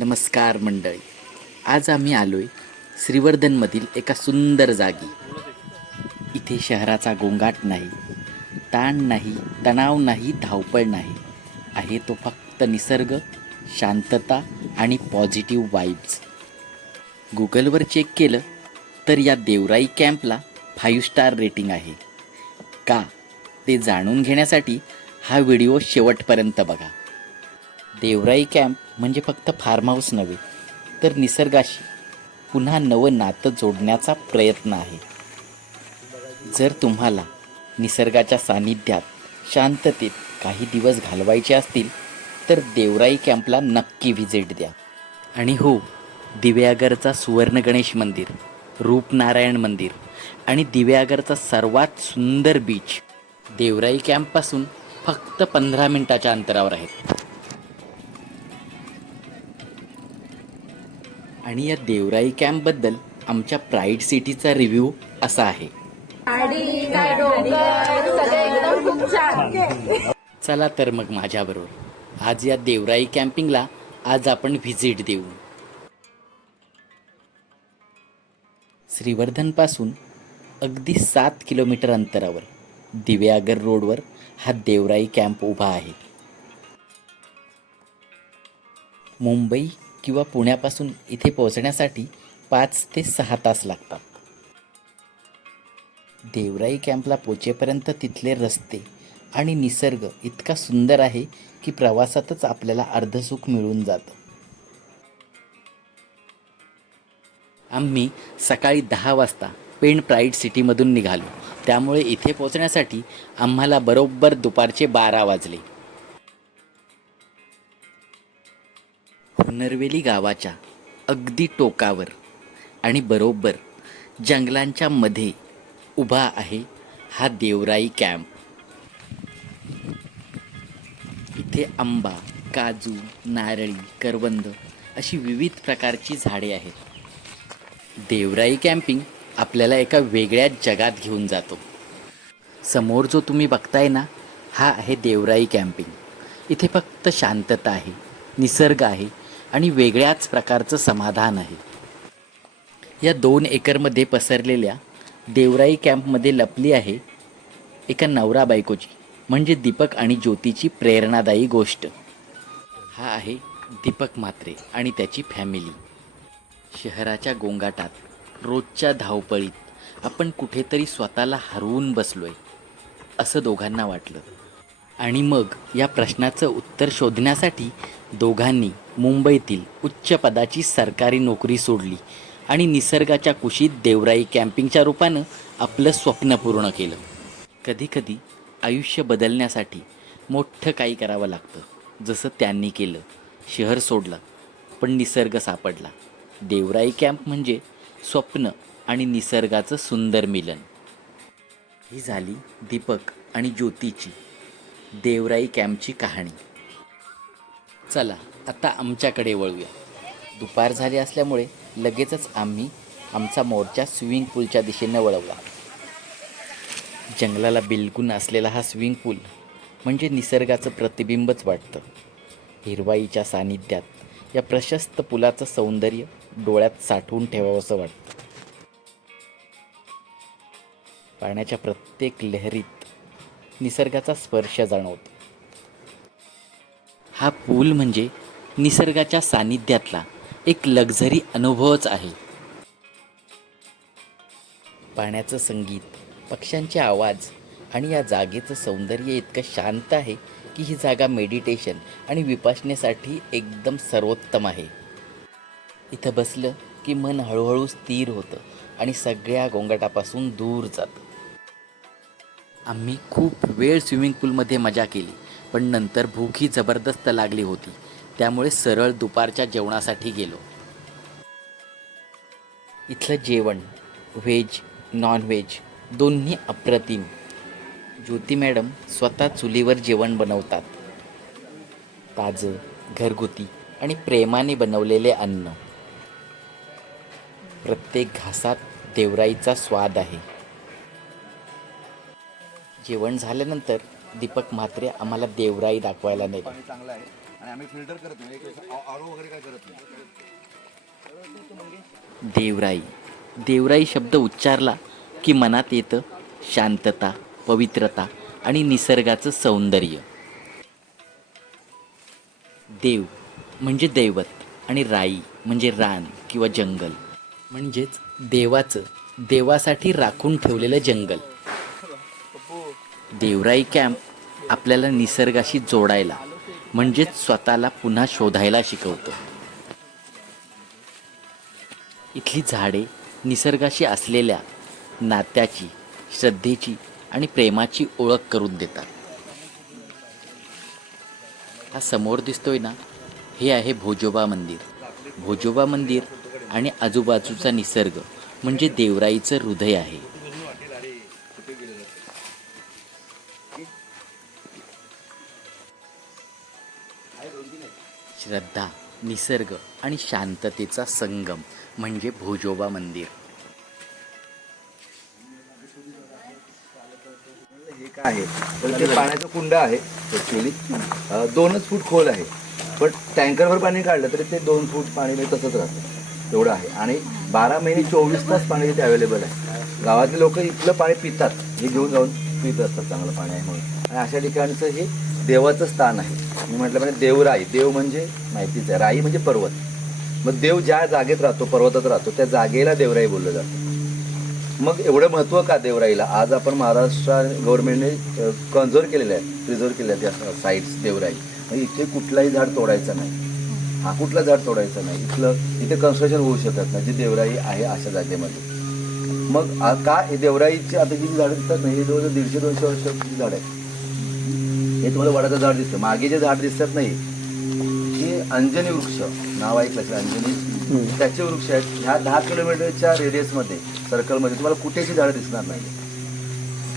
नमस्कार मंडळी. आज आम्ही आलोय श्रीवर्धनमधील एका सुंदर जागी. इथे शहराचा गोंगाट नाही ताण नाही तणाव नाही धावपळ नाही. आहे तो फक्त निसर्ग शांतता आणि पॉझिटिव्ह वाईब्स. गुगलवर चेक केलं तर या देवराई कॅम्पला फाईव्ह स्टार रेटिंग आहे. का? ते जाणून घेण्यासाठी हा व्हिडिओ शेवटपर्यंत बघा. देवराई कॅम्प म्हणजे फक्त फार्म हाऊस नव्हे तर निसर्गाशी पुन्हा नवं नातं जोडण्याचा प्रयत्न आहे. जर तुम्हाला निसर्गाच्या सानिध्यात शांततेत काही दिवस घालवायचे असतील तर देवराई कॅम्पला नक्की व्हिजिट द्या. आणि हो दिव्यागरचा सुवर्ण गणेश मंदिर रूपनारायण मंदिर आणि दिव्यागरचा सर्वात सुंदर बीच देवराई कॅम्पपासून फक्त पंधरा मिनिटाच्या अंतरावर आहेत आणि या देवराई कॅम्पबद्दल आमच्या प्राईड सिटीचा रिव्ह्यू असा आहे. चला तर मग माझ्याबरोबर. आज या देवराई कॅम्पिंगला आज आपण व्हिजिट देऊ. श्रीवर्धनपासून अगदी सात किलोमीटर अंतरावर दिव्यागर रोडवर हा देवराई कॅम्प उभा आहे. मुंबई किंवा पुण्यापासून इथे पोहोचण्यासाठी पाच ते सहा तास लागतात. देवराई कॅम्पला पोचेपर्यंत तिथले रस्ते आणि निसर्ग इतका सुंदर आहे की प्रवासातच आपल्याला अर्धसुख मिळून जातं. आम्ही सकाळी दहा वाजता पेण प्राईड सिटीमधून निघालो. त्यामुळे इथे पोचण्यासाठी आम्हाला बरोबर दुपारचे बारा वाजले. हुनरवेली गावाच्या अगदी टोकावर आणि बरोबर जंगलांच्या मध्ये उभा आहे हा देवराई कॅम्प इथे आंबा काजू नारळी करवंद अशी विविध प्रकारची झाडे आहेत. देवराई कॅम्पिंग आपल्याला एका वेगळ्याच जगात घेऊन जातो. समोर जो तुम्ही बघताय ना हा आहे देवराई कॅम्पिंग इथे फक्त शांतता आहे निसर्ग आहे आणि वेगळ्याच प्रकारचं समाधान आहे. या दोन एकरमध्ये पसरलेल्या देवराई कॅम्पमध्ये लपली आहे एका नवरा बायकोची म्हणजे दीपक आणि ज्योतीची प्रेरणादायी गोष्ट. हा आहे दीपक म्हात्रे आणि त्याची फॅमिली. शहराच्या गोंगाटात रोजच्या धावपळीत आपण कुठेतरी स्वतःला हरवून बसलोय असं दोघांना वाटलं. आणि मग या प्रश्नाचं उत्तर शोधण्यासाठी दोघांनी मुंबईतील उच्च पदाची सरकारी नोकरी सोडली आणि निसर्गाच्या कुशीत देवराई कॅम्पिंगच्या रूपानं आपलं स्वप्न पूर्ण केलं. कधीकधी आयुष्य बदलण्यासाठी मोठं काही करावं लागतं जसं त्यांनी केलं. शहर सोडलं पण निसर्ग सापडला. देवराई कॅम्प म्हणजे स्वप्न आणि निसर्गाचं सुंदर मिलन. ही झाली दीपक आणि ज्योतीची. देवराई कॅम्पची कहाणी. चला आता आमच्याकडे वळूया. दुपार झाली असल्यामुळे लगेचच आम्ही आमचा मोर्चा स्विमिंग पूलच्या दिशेनं वळवला. जंगलाला बिलकुल असलेला हा स्विमिंग पूल म्हणजे निसर्गाचं प्रतिबिंबच वाटतं. हिरवाईच्या सानिध्यात या प्रशस्त पुलाचं सौंदर्य डोळ्यात साठवून ठेवावंसं वाटतं. पाण्याच्या प्रत्येक लहरीत निसर्गाचा स्पर्श जाणवतो. हा पूल म्हणजे निसर्गाच्या सानिध्यातला एक लक्झरी अनुभवच आहे. पाण्याचं संगीत पक्ष्यांचे आवाज आणि या जागेचं सौंदर्य इतकं शांत आहे की ही जागा मेडिटेशन आणि विपासनेसाठी एकदम सर्वोत्तम आहे. इथं बसलं की मन हळूहळू स्थिर होतं आणि सगळ्या गोंगाटापासून दूर जातं. आम्ही खूप वेळ स्विमिंग पूलमध्ये मजा केली पण नंतर भूक ही जबरदस्त लागली होती त्यामुळे सरळ दुपारच्या जेवणासाठी गेलो. इथलं जेवण व्हेज नॉनव्हेज दोन्ही अप्रतिम. ज्योती मॅडम स्वतः चुलीवर जेवण बनवतात. ताजं घरगुती आणि प्रेमाने बनवलेले अन्न. प्रत्येक घासात देवराईचा स्वाद आहे. जेवण झाल्यानंतर दीपक म्हात्रे आम्हाला देवराई दाखवायला नेले. आणि आम्ही फिल्टर करत नाही. एक आरो वगैरे काय करत नाही. देवराई. देवराई शब्द उच्चारला की मनात येतं शांतता पवित्रता आणि निसर्गाचं सौंदर्य. देव म्हणजे दैवत आणि राई म्हणजे रान किंवा जंगल. म्हणजेच देवाचं देवासाठी राखून ठेवलेलं जंगल. देवराई कॅम्प आपल्याला निसर्गाशी जोडायला म्हणजेच स्वतःला पुन्हा शोधायला शिकवतं. इथली झाडे निसर्गाशी असलेल्या नात्याची श्रद्धेची आणि प्रेमाची ओळख करून देतात. हा समोर दिसतोय ना? हे आहे भोजोबा मंदिर. भोजोबा मंदिर आणि आजूबाजूचा निसर्ग म्हणजे देवराईचं हृदय आहे. श्रद्धा निसर्ग आणि शांततेचा संगम म्हणजे भोजोबा मंदिर. हे काय आहे? ते पाण्याचं कुंड आहे ॲक्च्युली दोनच फूट खोल आहे. पण टँकरवर पाणी काढलं तरी ते दोन फूट पाणी म्हणजे तसंच राहतं. एवढं आहे. आणि बारा महिने चोवीस तास पाणी तिथे अवेलेबल आहे. गावातले लोक इथलं पाणी पितात. हे घेऊन जाऊन पित असतात चांगलं पाणी आहे म्हणून. आणि अशा ठिकाणचं हे देवाचं स्थान आहे. मी म्हटलं म्हणजे देवराई देव म्हणजे माहितीच आहे. राई म्हणजे पर्वत. मग देव ज्या जागेत राहतो पर्वतात राहतो त्या जागेला देवराई बोललं जातं. मग एवढं महत्त्व का देवराईला? आज आपण महाराष्ट्र गव्हर्नमेंटने कन्झर्व केलेलं आहे प्रिझर्व केलेलं आहे त्या साईट्स देवराई. मग इथे कुठलाही झाड तोडायचं नाही. हा कुठला झाड तोडायचं नाही. इथलं इथे कन्स्ट्रक्शन होऊ शकत नाही. जी देवराई आहे अशा जागेमध्ये. मग का हे देवराईची आता जी झाडं दिसतात नाही? हे जवळजवळ दीडशे दोनशे वर्षाची झाड आहे हे तुम्हाला वडाचं झाड दिसतं. मागे जे झाड दिसतात नाही. हे अंजनी वृक्ष. नाव ऐकलं असेल अंजनी? त्याचे वृक्ष आहेत. ह्या दहा किलोमीटरच्या रेडियसमध्ये सर्कलमध्ये तुम्हाला कुठेची झाडं दिसणार नाही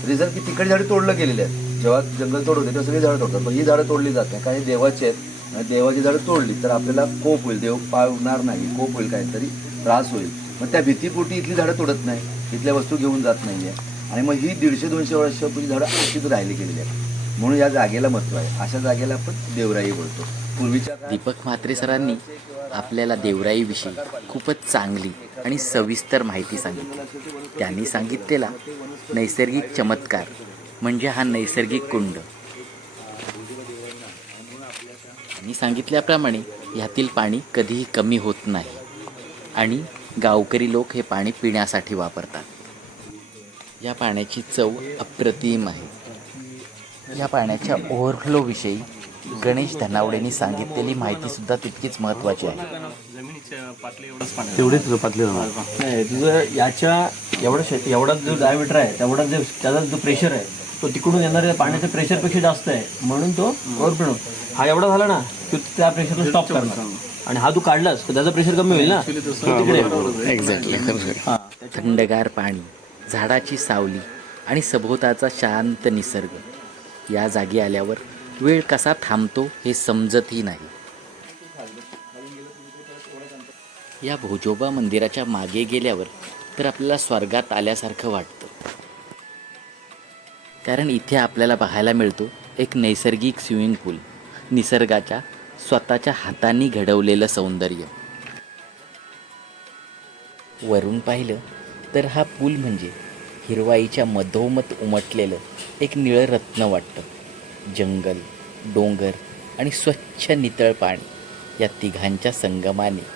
रिझन की तिकडे झाडे तोडलं गेलेले आहेत. जेव्हा जंगल तोड होते तेव्हा सगळी झाडं तोडतात. पण ही झाडं तोडली जात नाही. काही देवाची आहेत. आणि देवाची झाडं तोडली तर आपल्याला कोप होईल. देव पावणार नाही. कोप होईल काहीतरी. त्रास होईल. मग त्या भीतीपोटी इथली झाडं तोडत नाही. इथल्या वस्तू घेऊन जात नाही आहे आणि मग ही दीडशे दोनशे वर्षापूर्वी झाडं अशीच राहिली गेलेली आहेत. म्हणून या जागेला महत्त्व आहे. अशा जागेला आपण देवराई बोलतो. पूर्वीच्या दीपक म्हात्रे सरांनी आपल्याला देवराईविषयी खूपच चांगली आणि सविस्तर माहिती सांगितली. त्यांनी सांगितलेला नैसर्गिक चमत्कार म्हणजे हा नैसर्गिक कुंड. त्यांनी सांगितल्याप्रमाणे ह्यातील पाणी कधीही कमी होत नाही आणि गावकरी लोक हे पाणी पिण्यासाठी वापरतात. या पाण्याची चव अप्रतिम आहे. या पाण्याच्या ओव्हरफ्लोविषयी गणेश धनावडेंनी सांगितलेली माहिती सुद्धा तितकीच महत्त्वाची आहे. तेवढेच पातळी राहणार. नाही तुझं याच्या एवढा शे एवढा जो डायमीटर आहे तेवढा जो त्याचा जो प्रेशर आहे तो तिकडून येणाऱ्या पाण्याच्या प्रेशरपेक्षा जास्त आहे. म्हणून तो ओव्हरफ्लो हा एवढा झाला ना की त्या प्रेशरला स्टॉप करणार. आणि हा तू काढलास तर त्याचा प्रेशर कमी होईल ना. तो तिकडे. एक्झॅक्टली थंडगार पाणी झाडाची सावली आणि सभोवताचा शांत निसर्ग. या जागी आल्यावर वेळ कसा थांबतो हे समजतही नाही. या भोजोबा मंदिराच्या मागे गेल्यावर तर आपल्याला स्वर्गात आल्यासारखं वाटतं. कारण इथे आपल्याला पाहायला मिळतो एक नैसर्गिक स्विमिंग पूल निसर्गाच्या स्वतःच्या हातांनी घडवलेलं सौंदर्य. वरून पाहिलं तर हा पूल म्हणजे हिरवाईच्या मधोमध उमटलेलं एक निळं रत्न वाटतं. जंगल डोंगर आणि स्वच्छ नितळ पाणी या तिघांच्या संगमाने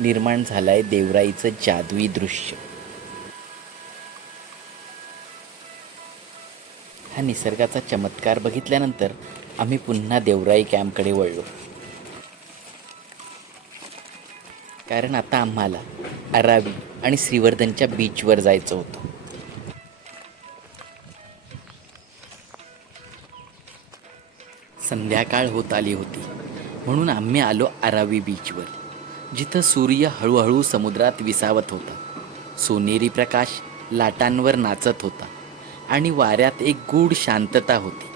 निर्माण झालं आहे देवराईचं जादुई दृश्य. हा निसर्गाचा चमत्कार बघितल्यानंतर आम्ही पुन्हा देवराई कॅम्पकडे वळलो. कारण आता आम्हाला अरावी आणि श्रीवर्धनच्या बीचवर जायचं होतं. संध्याकाळ होत आली होती. म्हणून आम्ही आलो अरावी बीचवर जिथं सूर्य हळूहळू समुद्रात विसावत होता. सोनेरी प्रकाश लाटांवर नाचत होता आणि वाऱ्यात एक गूढ शांतता होती.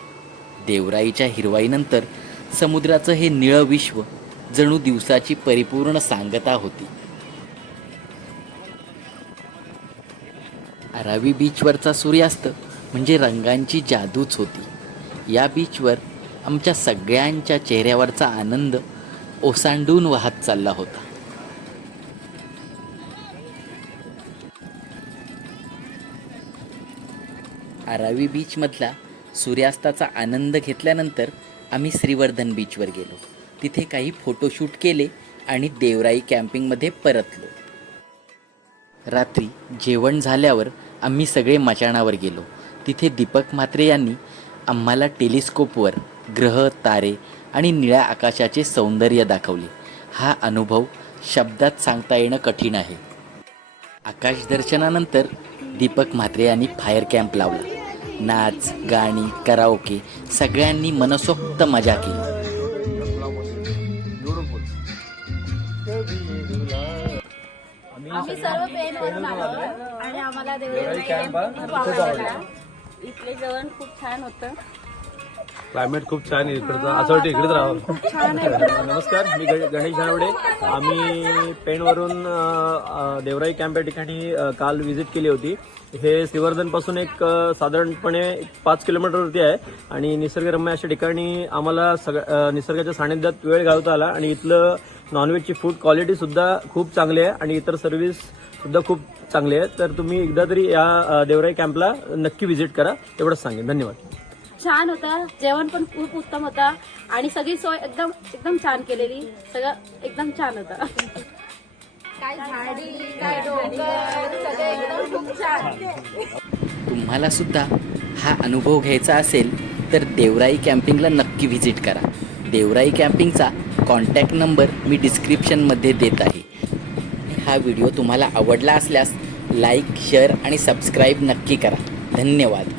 देवराईच्या हिरवाईनंतर समुद्राचं हे निळं विश्व जणू दिवसाची परिपूर्ण सांगता होती. अरावी बीचवरचा सूर्यास्त म्हणजे रंगांची जादूच होती. या बीचवर आमच्या सगळ्यांच्या चेहऱ्यावरचा आनंद ओसांडून वाहत चालला होता. आरावी बीचमधला सूर्यास्ताचा आनंद घेतल्यानंतर आम्ही श्रीवर्धन बीचवर गेलो. तिथे काही फोटोशूट केले आणि देवराई कॅम्पिंगमध्ये परतलो. रात्री जेवण झाल्यावर आम्ही सगळे मचाणावर गेलो. तिथे दीपक म्हात्रे यांनी आम्हाला टेलिस्कोपवर ग्रह तारे आणि निळ्या आकाशाचे सौंदर्य दाखवले. हा अनुभव शब्दात सांगता येणं कठीण आहे. आकाश दर्शनानंतर दीपक म्हात्रे यांनी फायर कॅम्प लावला. नाच गाणी कराओके सगळ्यांनी मनसोक्त मजा केली. आम्ही सर्व पेन वरून आलो आणि आम्हाला देवळी कॅम्प खूप आवडला. इथले जेवण खूप छान होतं. क्लायमेट खूप छान आहे इकडचं. असं वाटतं इकडेच राहावं. नमस्कार मी गणेश झावडे आम्ही पेणवरून देवराई कॅम्प या ठिकाणी काल व्हिजिट केली होती. हे सिवर्धनपासून एक साधारणपणे पाच किलोमीटरवरती आहे. आणि निसर्गरम्य अशा ठिकाणी आम्हाला सग निसर्गाच्या सानिध्यात वेळ घालवता आला. आणि इथलं नॉनव्हेजची फूड क्वालिटीसुद्धा खूप चांगली आहे. आणि इतर सर्व्हिस सुद्धा खूप चांगली आहे. तर तुम्ही एकदा तरी या देवराई कॅम्पला नक्की व्हिजिट करा. एवढंच सांगेन. धन्यवाद. छान होतं. जेवण पण खूप उत्तम होता. आणि सगळी सोय एकदम एकदम छान केलेली. सगळं एकदम छान होतं. काय झाडी काय डोंगर सगळं एकदम खूप छान. तुम्हाला सुद्धा हा अनुभव घ्यायचा असेल तर देवराई कॅम्पिंगला नक्की व्हिजिट करा. देवराई कॅम्पिंगचा कॉन्टॅक्ट नंबर मी डिस्क्रिप्शनमध्ये देत आहे. हा व्हिडिओ तुम्हाला आवडला असल्यास लाईक शेअर आणि सबस्क्राईब नक्की करा. धन्यवाद.